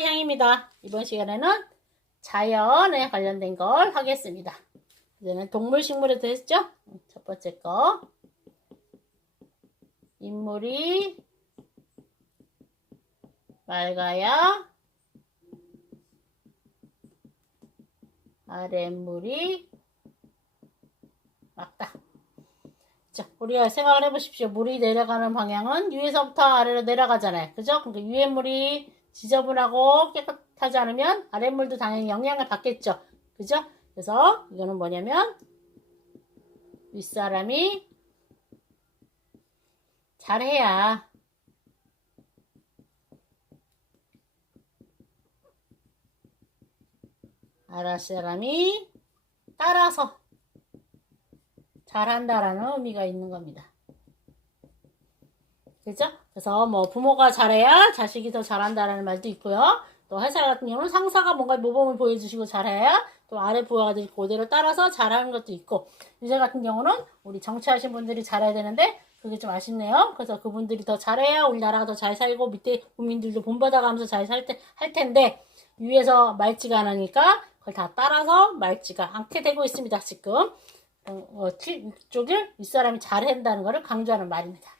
향입니다. 이번 시간에는 자연에 관련된 걸 하겠습니다. 이제는 동물, 식물에 대했죠? 첫 번째 거. 인물이 맑아야 아랫물이 맑다. 자, 우리가 생각을 해보십시오. 물이 내려가는 방향은 위에서부터 아래로 내려가잖아요. 그죠? 그러니까 위에 물이 지저분하고 깨끗하지 않으면 아랫물도 당연히 영향을 받겠죠. 그죠? 그래서 이거는 뭐냐면 윗사람이 잘해야 아랫사람이 따라서 잘한다라는 의미가 있는 겁니다. 그죠? 그래서 뭐 부모가 잘해야 자식이 더 잘한다라는 말도 있고요. 또 회사 같은 경우는 상사가 뭔가 모범을 보여주시고 잘해야 또 아래 부하들이 그대로 따라서 잘하는 것도 있고, 유세 같은 경우는 우리 정치하신 분들이 잘해야 되는데 그게 좀 아쉽네요. 그래서 그분들이 더 잘해야 우리나라가 더 잘 살고 밑에 국민들도 본받아가면서 잘 할 텐데 위에서 맑지가 않으니까 그걸 다 따라서 맑지가 않게 되고 있습니다. 지금 이쪽을 윗사람이 잘한다는 것을 강조하는 말입니다.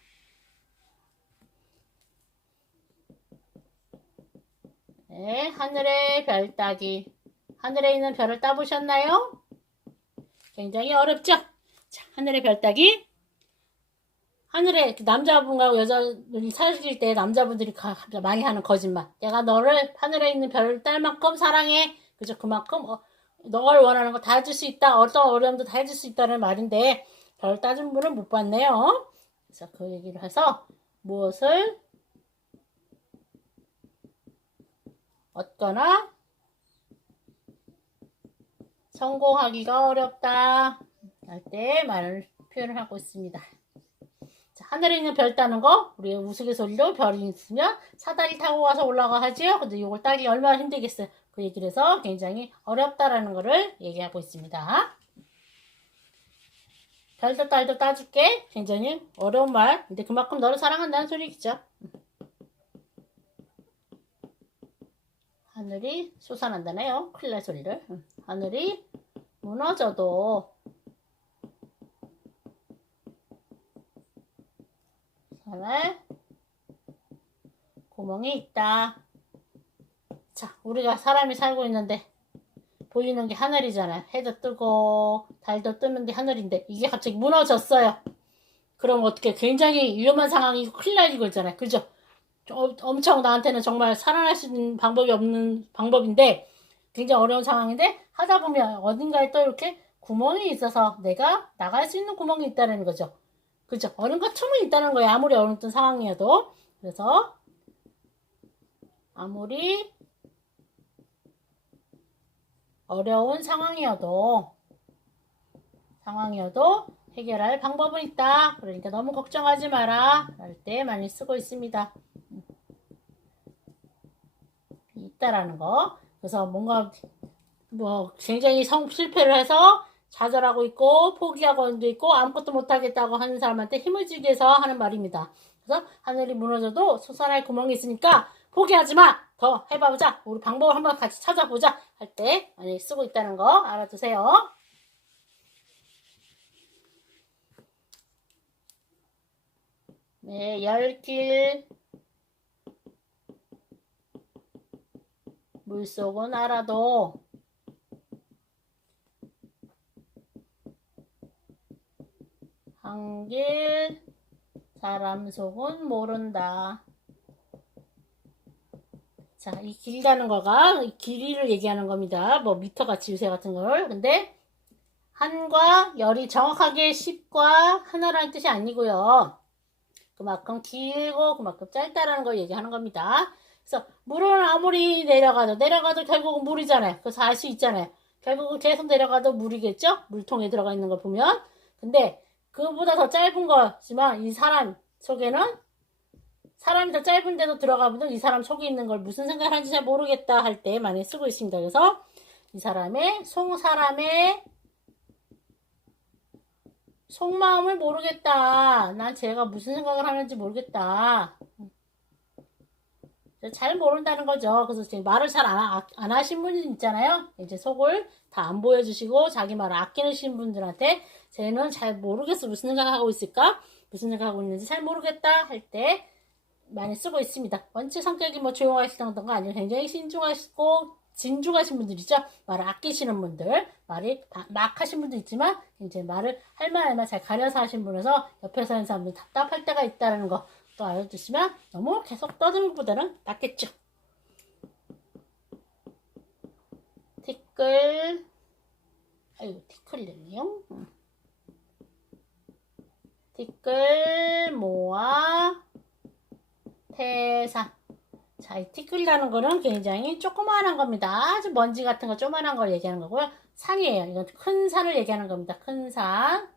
네, 하늘의 별 따기. 하늘에 있는 별을 따보셨나요? 굉장히 어렵죠? 자, 하늘의 별 따기. 하늘에 남자분과 여자분이 사귈 때 남자분들이 많이 하는 거짓말. 내가 너를 하늘에 있는 별을 딸 만큼 사랑해. 그죠? 그만큼 널 원하는 거 다 해줄 수 있다. 어떤 어려움도 다 해줄 수 있다는 말인데 별 따준 분은 못 봤네요. 그래서 그 얘기를 해서 무엇을 얻거나 성공하기가 어렵다 할 때 말을 표현을 하고 있습니다. 자, 하늘에 있는 별 따는 거, 우리 우스갯소리로 별이 있으면 사다리 타고 와서 올라가 하지요. 근데 이걸 따기 얼마나 힘들겠어요. 그 얘기를 해서 굉장히 어렵다라는 거를 얘기하고 있습니다. 별도 딸도 따줄게. 굉장히 어려운 말. 근데 그만큼 너를 사랑한다는 소리겠죠. 하늘이 솟아난다네요. 큰일 날 소리를. 하늘이 무너져도 산에 구멍이 있다. 자, 우리가 사람이 살고 있는데 보이는 게 하늘이잖아요. 해도 뜨고 달도 뜨는데 하늘인데 이게 갑자기 무너졌어요. 그럼 어떻게 굉장히 위험한 상황이고 큰일 날 이거잖아요. 그죠? 엄청 나한테는 정말 살아날 수 있는 방법이 없는 방법인데 굉장히 어려운 상황인데 하다 보면 어딘가에 또 이렇게 구멍이 있어서 내가 나갈 수 있는 구멍이 있다는 거죠. 그죠? 어딘가 틈은 있다는 거예요. 아무리 어려운 상황이어도. 그래서 아무리 어려운 상황이어도 해결할 방법은 있다. 그러니까 너무 걱정하지 마라. 할 때 많이 쓰고 있습니다. 있다라는 거. 그래서 뭔가 뭐 굉장히 실패를 해서 좌절하고 있고 포기하고 있고 아무것도 못하겠다고 하는 사람한테 힘을 주기 위해서 하는 말입니다. 그래서 하늘이 무너져도 솟아날 구멍이 있으니까 포기하지 마. 더 해봐보자. 우리 방법을 한번 같이 찾아보자. 할 때 많이 쓰고 있다는 거 알아두세요. 네, 열길 물속은 알아도 한길 사람 속은 모른다. 자, 이 길다는 거가 길이를 얘기하는 겁니다. 뭐 미터같이 유세 같은 걸. 근데 한과 열이 정확하게 10과 하나라는 뜻이 아니고요. 그만큼 길고 그만큼 짧다라는 걸 얘기하는 겁니다. 그래서 물은 아무리 내려가도 결국은 물이잖아요. 그래서 알 수 있잖아요. 결국은 계속 내려가도 물이겠죠? 물통에 들어가 있는 걸 보면. 근데 그보다 더 짧은 거지만 이 사람 속에는 사람이 더 짧은데도 들어가면 이 사람 속에 있는 걸 무슨 생각을 하는지 잘 모르겠다 할 때 많이 쓰고 있습니다. 그래서 이 사람의 속마음을 모르겠다. 난 제가 무슨 생각을 하는지 모르겠다. 잘 모른다는 거죠. 그래서 지금 말을 잘 안 하신 분이 있잖아요. 이제 속을 다 안 보여주시고 자기 말을 아끼는 분들한테 쟤는 잘 모르겠어. 무슨 생각하고 있을까? 무슨 생각하고 있는지 잘 모르겠다 할 때 많이 쓰고 있습니다. 원체 성격이 뭐 조용하시던가 아니면 굉장히 신중하시고 진중하신 분들이죠. 말을 아끼시는 분들, 말이 막 하신 분도 있지만 이제 말을 할만 잘 가려서 하신 분에서 옆에서 하는 사람들이 답답할 때가 있다는 거 또 알아두시면 너무 계속 떠드는 것보다는 낫겠죠. 티끌, 아이고 티끌이네요. 티끌 모아 태산. 자, 이 티끌이라는 거는 굉장히 조그마한 겁니다. 아주 먼지 같은 거 조그마한 걸 얘기하는 거고요. 산이에요. 이건 큰 산을 얘기하는 겁니다. 큰 산.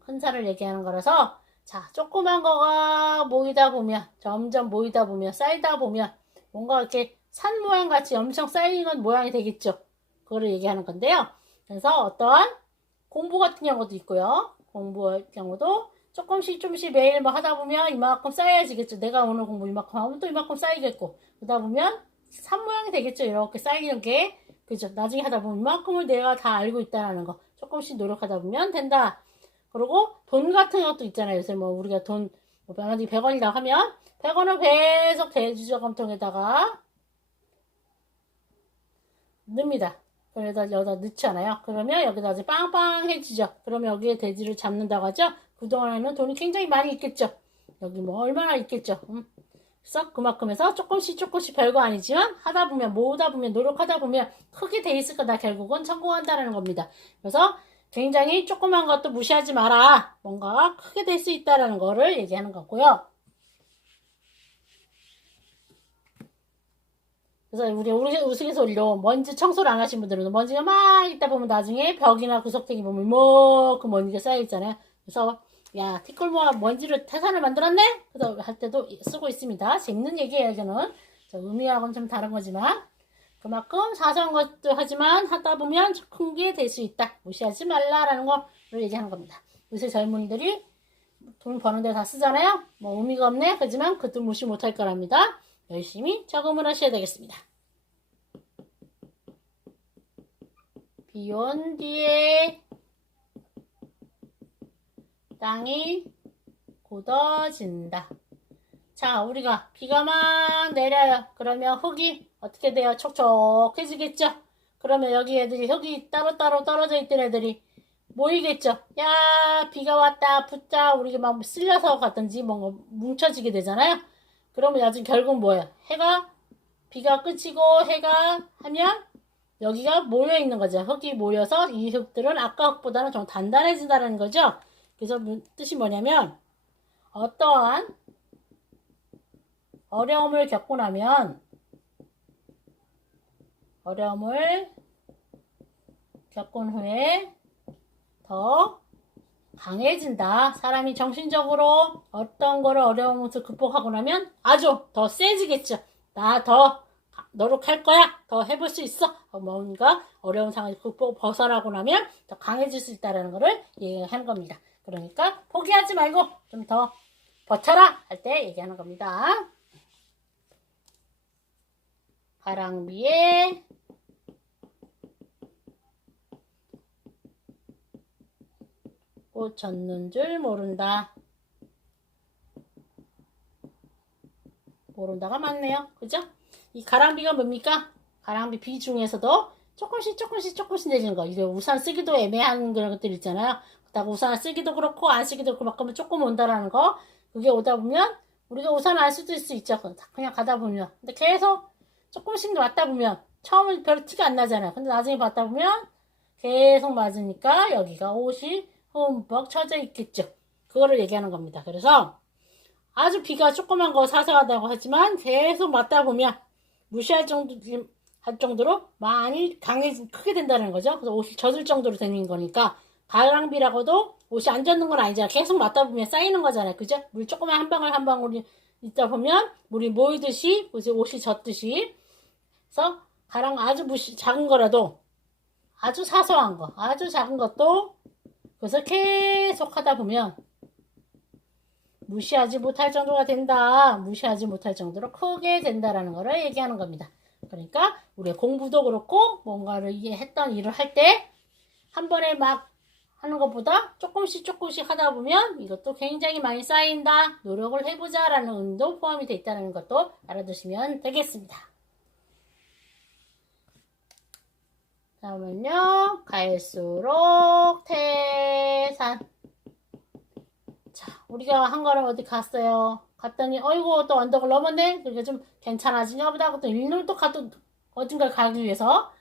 큰 산을 얘기하는 거라서 자, 조그만 거가 모이다 보면 점점 모이다 보면 쌓이다 보면 뭔가 이렇게 산 모양 같이 엄청 쌓이는 모양이 되겠죠. 그거를 얘기하는 건데요. 그래서 어떤 공부 같은 경우도 있고요. 공부 같은 경우도 조금씩 매일 뭐 하다 보면 이만큼 쌓여지겠죠. 내가 오늘 공부 이만큼 하면 또 이만큼 쌓이겠고 그러다 보면 산 모양이 되겠죠. 이렇게 쌓이는 게 그죠. 나중에 하다 보면 이만큼을 내가 다 알고 있다는 거 조금씩 노력하다 보면 된다. 그리고 돈 같은 것도 있잖아요. 요새 뭐 우리가 돈 만약에 100원이라고 하면 100원을 계속 대주저금통에다가 넣습니다. 그래서 여기다 넣잖아요. 그러면 여기다 이제 빵빵해지죠. 그러면 여기에 돼지를 잡는다고 하죠. 그동안에는 돈이 굉장히 많이 있겠죠. 여기 뭐 얼마나 있겠죠. 그래서 그만큼 해서 조금씩 별거 아니지만 하다 보면 모으다 보면 노력하다 보면 크게 돼 있을 거다. 결국은 성공한다는 겁니다. 그래서 굉장히 조그만 것도 무시하지 마라. 뭔가 크게 될 수 있다는 거를 얘기하는 거고요. 그래서 우리 우스갯소리로 먼지 청소를 안 하신 분들은 먼지가 막 있다 보면 나중에 벽이나 구석탱이 보면 이만큼 먼지가 쌓여있잖아요. 그래서 야 티끌모아 먼지를 태산을 만들었네? 그래서 할 때도 쓰고 있습니다. 재밌는 얘기예요. 이거는 의미하고는 좀 다른 거지만 그만큼 사소한 것도 하지만 하다 보면 큰 게 될 수 있다. 무시하지 말라라는 거를 얘기하는 겁니다. 요새 젊은이들이 돈 버는데 다 쓰잖아요. 뭐 의미가 없네. 하지만 그것도 무시 못할 거랍니다. 열심히 적응을 하셔야 되겠습니다. 비 온 뒤에 땅이 굳어진다. 자, 우리가 비가 막 내려요. 그러면 흙이 어떻게 돼요? 촉촉해지겠죠? 그러면 여기 애들이 흙이 따로따로 떨어져 있던 애들이 모이겠죠? 야, 비가 왔다, 붙자, 우리가 막 쓸려서 갔든지 뭔가 뭉쳐지게 되잖아요? 그러면 나중에 결국 뭐예요? 비가 끝이고 해가 하면 여기가 모여 있는 거죠. 흙이 모여서 이 흙들은 아까 흙보다는 좀 단단해진다는 거죠. 그래서 뜻이 뭐냐면 어떠한 어려움을 겪고 나면 어려움을 겪은 후에 더 강해진다. 사람이 정신적으로 어떤 거를 어려움을 극복하고 나면 아주 더 세지겠죠. 나 더 노력할 거야. 더 해볼 수 있어. 뭔가 어려운 상황을 벗어나고 나면 더 강해질 수 있다는 거를 얘기하는 겁니다. 그러니까 포기하지 말고 좀 더 버텨라 할 때 얘기하는 겁니다. 가랑비에 꽃 젖는 줄 모른다. 모른다가 맞네요. 그죠? 이 가랑비가 뭡니까? 가랑비 비 중에서도 조금씩 내리는 거. 이게 우산 쓰기도 애매한 그런 것들 있잖아요. 그렇다고 우산 쓰기도 그렇고 안 쓰기도 그렇고 막 그러면 조금 온다라는 거. 그게 오다 보면 우리가 우산 안 쓸 수 있죠. 그냥 가다 보면. 근데 계속 조금씩 왔다 보면 처음엔 별 티가 안 나잖아요. 근데 나중에 봤다 보면 계속 맞으니까 여기가 옷이 흠뻑 쳐져 있겠죠. 그거를 얘기하는 겁니다. 그래서 아주 비가 조그만 거 사소하다고 하지만 계속 맞다 보면 무시할 정도로 많이 크게 된다는 거죠. 그래서 옷이 젖을 정도로 되는 거니까 가랑비라고도 옷이 안 젖는 건 아니잖아요. 계속 맞다 보면 쌓이는 거잖아요. 그죠? 물 조그만 한 방울 한 방울이 있다 보면 물이 모이듯이 옷이 젖듯이 그래서 아주 작은 거라도 아주 사소한 거 아주 작은 것도 그래서 계속 하다 보면 무시하지 못할 정도가 된다. 무시하지 못할 정도로 크게 된다라는 거를 얘기하는 겁니다. 그러니까 우리 공부도 그렇고 뭔가를 했던 일을 할 때 한 번에 막 하는 것보다 조금씩 하다 보면 이것도 굉장히 많이 쌓인다. 노력을 해보자 라는 의미도 포함이 되어 있다는 것도 알아두시면 되겠습니다. 다음은요. 갈수록 태산. 자, 우리가 한 걸음 어디 갔어요. 갔더니 어이구 또 언덕을 넘었네. 그러니까 좀 괜찮아지냐 보다. 또 일로 또 가도 어딘가 가기 위해서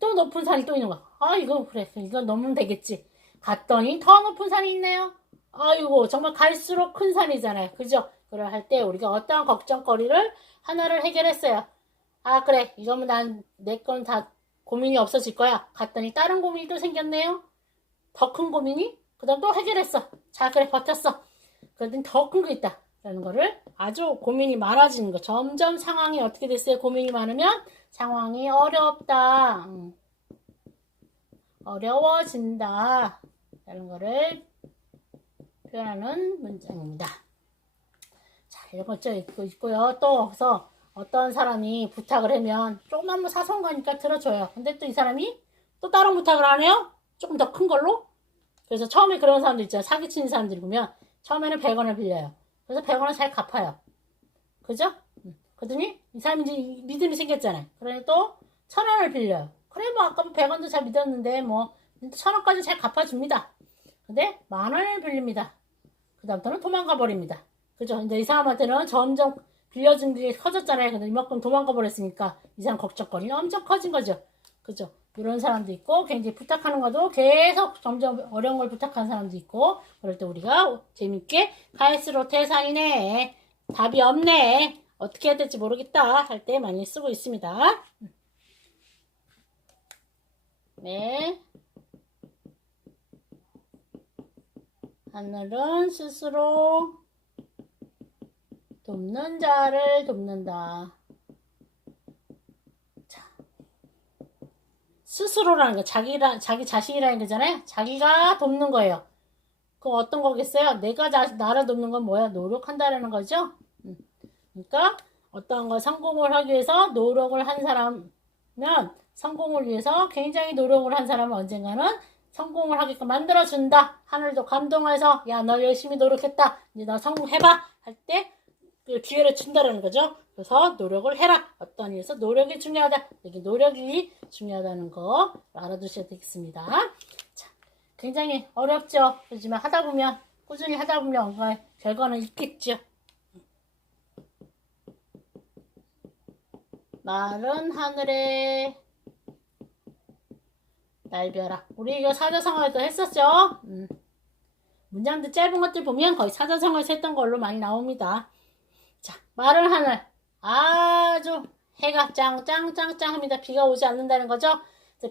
또 높은 산이 또 있는 거야. 아 이거 그래 이건 넘으면 되겠지. 갔더니 더 높은 산이 있네요. 아이고 정말 갈수록 큰 산이잖아요. 그죠? 그럴 할 때 우리가 어떠한 걱정거리를 하나를 해결했어요. 아 그래 이거면 난 내 건 다 고민이 없어질 거야. 갔더니 다른 고민이 또 생겼네요. 더 큰 고민이? 그 다음 또 해결했어. 자 그래 버텼어. 그랬더니 더 큰 거 있다. 라는 거를 아주 고민이 많아지는 거. 점점 상황이 어떻게 됐어요? 고민이 많으면 상황이 어렵다. 어려워진다. 라는 거를 표현하는 문장입니다. 자, 이런 것도 있고요. 또, 그래서 어떤 사람이 부탁을 하면 조금만 뭐 사소한 거니까 들어줘요. 근데 또 이 사람이 또 다른 부탁을 안 해요? 조금 더 큰 걸로? 그래서 처음에 그런 사람들 있잖아요. 사기치는 사람들이 보면 처음에는 100원을 빌려요. 그래서 100원을 잘 갚아요. 그죠? 그러더니 이 사람이 이제 믿음이 생겼잖아요. 그러니 또 1000원을 빌려요. 그래 뭐 아까 100원도 잘 믿었는데 뭐 1000원까지 잘 갚아줍니다. 근데 10,000원을 빌립니다. 그 다음부터는 도망가 버립니다. 그죠? 근데 이 사람한테는 점점 빌려준 게 커졌잖아요. 근데 이만큼 도망가 버렸으니까 이 사람 걱정거리는 엄청 커진 거죠. 그죠? 이런 사람도 있고 굉장히 부탁하는 것도 계속 점점 어려운 걸 부탁하는 사람도 있고 그럴 때 우리가 재밌게 갈수록 태산이네 답이 없네 어떻게 해야 될지 모르겠다 할 때 많이 쓰고 있습니다. 네. 하늘은 스스로 돕는 자를 돕는다. 자, 스스로라는 거, 자기 자신이라는 거잖아요. 자기가 돕는 거예요. 그 어떤 거겠어요? 내가 나를 돕는 건 뭐야? 노력한다라는 거죠. 그러니까 어떤 걸 성공을 하기 위해서 노력을 한 사람은 성공을 위해서 굉장히 노력을 한 사람은 언젠가는 성공을 하게끔 만들어준다. 하늘도 감동해서 야 너 열심히 노력했다. 이제 너 성공해봐 할 때 그 기회를 준다라는 거죠. 그래서 노력을 해라. 어떤 일에서 노력이 중요하다. 여기 노력이 중요하다는 거 알아두셔야 되겠습니다. 자, 굉장히 어렵죠. 하지만 하다 보면 꾸준히 하다 보면 뭔가 결과는 있겠죠. 마른 하늘에 날벼락. 우리 이거 사자성어에도 했었죠. 문장들 짧은 것들 보면 거의 사자성어에서 했던 걸로 많이 나옵니다. 자, 마른 하늘. 아주 해가 짱짱짱짱합니다. 비가 오지 않는다는 거죠.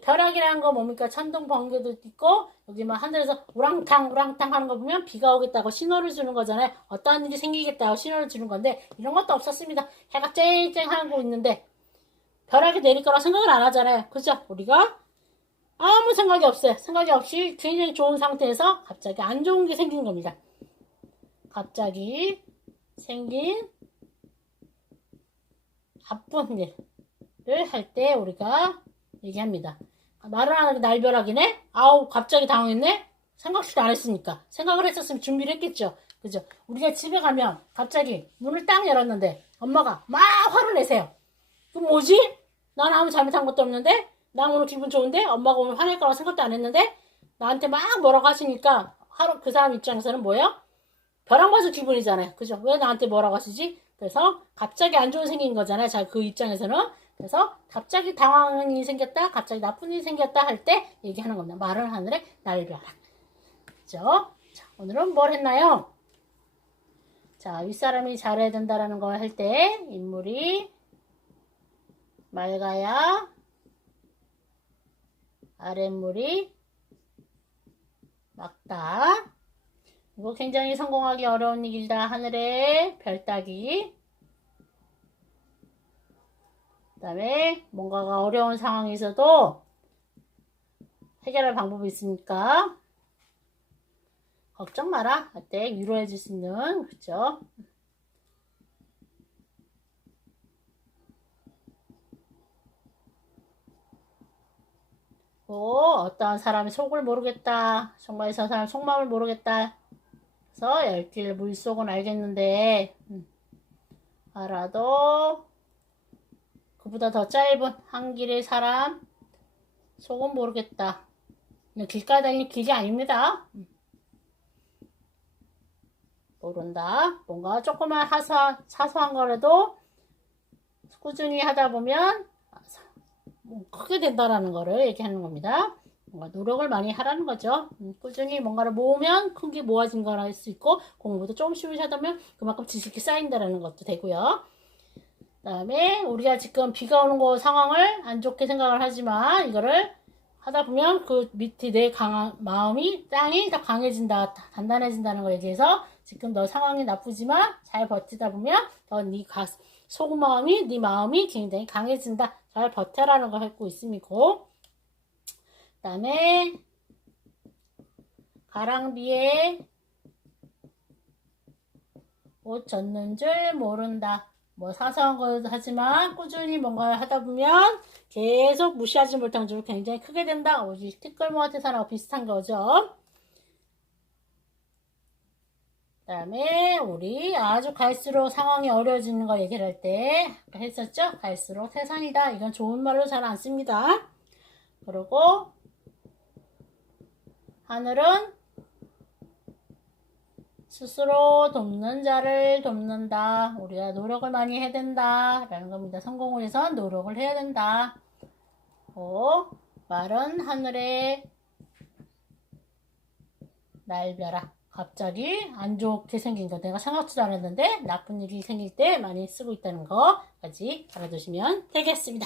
벼락이라는 거 뭡니까? 천둥 번개도 있고 여기 막 하늘에서 우랑탕 하는 거 보면 비가 오겠다고 신호를 주는 거잖아요. 어떠한 일이 생기겠다고 신호를 주는 건데 이런 것도 없었습니다. 해가 쨍쨍하고 있는데 벼락이 내릴 거라 생각을 안 하잖아요. 그죠? 우리가 아무 생각이 없어요. 생각이 없이 굉장히 좋은 상태에서 갑자기 안 좋은 게 생긴 겁니다. 갑자기 생긴 나쁜 일을 할 때 우리가 얘기합니다. 말을 안 하게 날벼락이네? 아우 갑자기 당황했네? 생각도 안 했으니까. 생각을 했었으면 준비를 했겠죠. 그죠? 우리가 집에 가면 갑자기 문을 딱 열었는데 엄마가 막 화를 내세요. 그럼 뭐지? 난 아무 잘못한 것도 없는데? 난 오늘 기분 좋은데? 엄마가 오늘 화낼 거라고 생각도 안 했는데? 나한테 막 뭐라고 하시니까 하루 그 사람 입장에서는 뭐예요? 벼락 맞은 기분이잖아요. 그죠? 왜 나한테 뭐라고 하시지? 그래서 갑자기 안 좋은 생긴 거잖아요. 자, 그 입장에서는. 그래서 갑자기 당황이 생겼다, 갑자기 나쁜 일이 생겼다 할 때 얘기하는 겁니다. 마른 하늘에 날벼락. 그죠? 자, 오늘은 뭘 했나요? 자, 윗사람이 잘해야 된다라는 걸 할 때 인물이 맑아야 아랫물이 맑다. 이거 굉장히 성공하기 어려운 일이다. 하늘에 별 따기. 그 다음에 뭔가가 어려운 상황에서도 해결할 방법이 있으니까 걱정 마라 할 때 위로해 줄 수 있는, 그쵸? 어떠한 사람의 속을 모르겠다. 정말 저 사람 속마음을 모르겠다. 그래서 열길 물속은 알겠는데 알아도 그보다 더 짧은 한 길의 사람 속은 모르겠다. 길가에 다니는 길이 아닙니다. 모른다. 뭔가 조그만 사소한 거라도 꾸준히 하다 보면 크게 된다라는 거를 얘기하는 겁니다. 뭔가 노력을 많이 하라는 거죠. 꾸준히 뭔가를 모으면 큰 게 모아진 거라 할 수 있고, 공부도 조금씩 하다 보면 그만큼 지식이 쌓인다라는 것도 되고요. 그 다음에 우리가 지금 비가 오는 거 상황을 안 좋게 생각을 하지만 이거를 하다 보면 그 밑에 내 강한 마음이, 땅이 더 강해진다, 단단해진다는 거 얘기해서 지금 너 상황이 나쁘지만 잘 버티다 보면 더 네 속마음이, 네 마음이 굉장히 강해진다. 잘 버텨라는 걸 하고 있음이고, 그 다음에 가랑비에 옷 젖는 줄 모른다. 뭐 사소한 거 하지만 꾸준히 뭔가 하다 보면 계속 무시하지 못한 줄 굉장히 크게 된다. 오직 티끌모아 태산하고 비슷한 거죠. 그 다음에 우리 아주 갈수록 상황이 어려워지는 거 얘기를 할 때 했었죠? 갈수록 태산이다. 이건 좋은 말로 잘 안 씁니다. 그리고 하늘은 스스로 돕는 자를 돕는다. 우리가 노력을 많이 해야 된다. 라는 겁니다. 성공을 위해선 노력을 해야 된다. 말은 하늘에 날벼락. 갑자기 안 좋게 생긴 거 내가 생각지도 않았는데 나쁜 일이 생길 때 많이 쓰고 있다는 거까지 알아두시면 되겠습니다.